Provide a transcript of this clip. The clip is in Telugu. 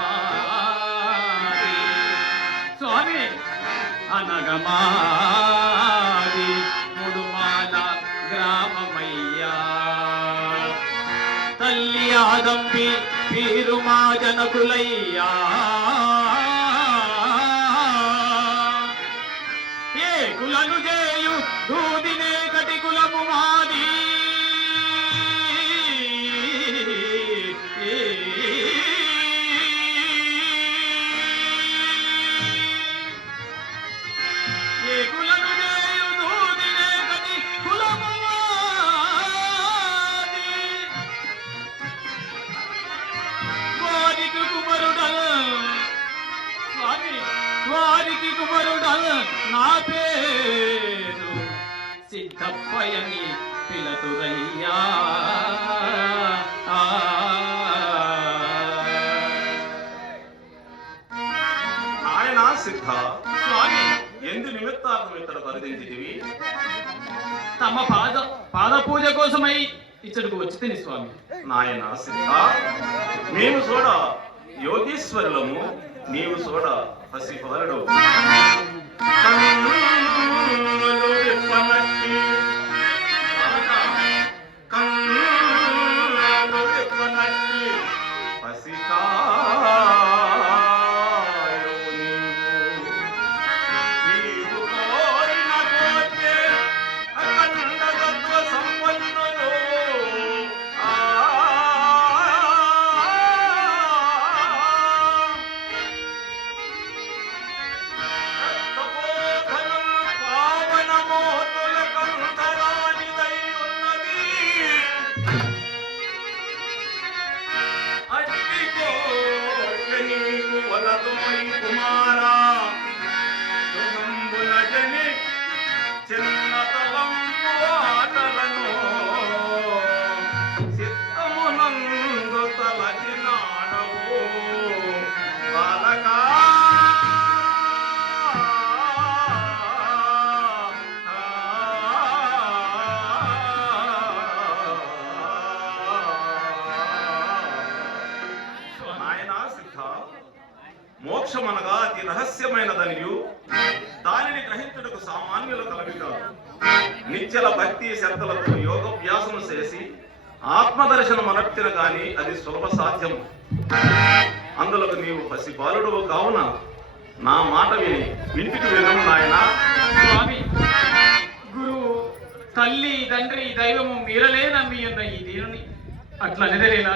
అనగమాది స్వామి అనగమాది ముడుమాల గ్రామమయ్యా తల్లి ఆదంబి వీరు మా జనకులయ్యా ఏ కులను చేయు దూదినే కటి కులము మాది వారికి కుమరుడల్ నా పేరు సిద్ధప్పయని పిలతురయ్యా ఆయన సిద్ధ స్వామి ఎందు నిమిత్తార్థం ఇతడు పరిధించితివి తమ పాద పూజ కోసమై ఇచ్చడుకు వచ్చి తిని స్వామి. నాయన సిద్ధ మేము చూడ యోగీశ్వరులము నీవు చూడ పసిపాలుడు పసికా కుమారా జని చిన్నతలం ఆటలను చిత్తమునందు తలచినాడవు బాలకా మోక్షమనగా అతి రహస్యమైనదనియు దానిని గ్రహించుటకు సామాన్యుల కలవి కాదు. నిత్యల భక్తి శ్రద్ధలతో యోగభ్యాసము చేసి ఆత్మదర్శనం అనర్చిన గాని అది సులభ సాధ్యం. అందులో నీవు పసిబాలుడు కావున నా మాట విని ఇంటికి వెళ్ళను నాయన. స్వామి గురువు తల్లి తండ్రి దైవము మీరలే నమ్మి ఉన్న ఈ దీనుని అట్లా నిదరేలా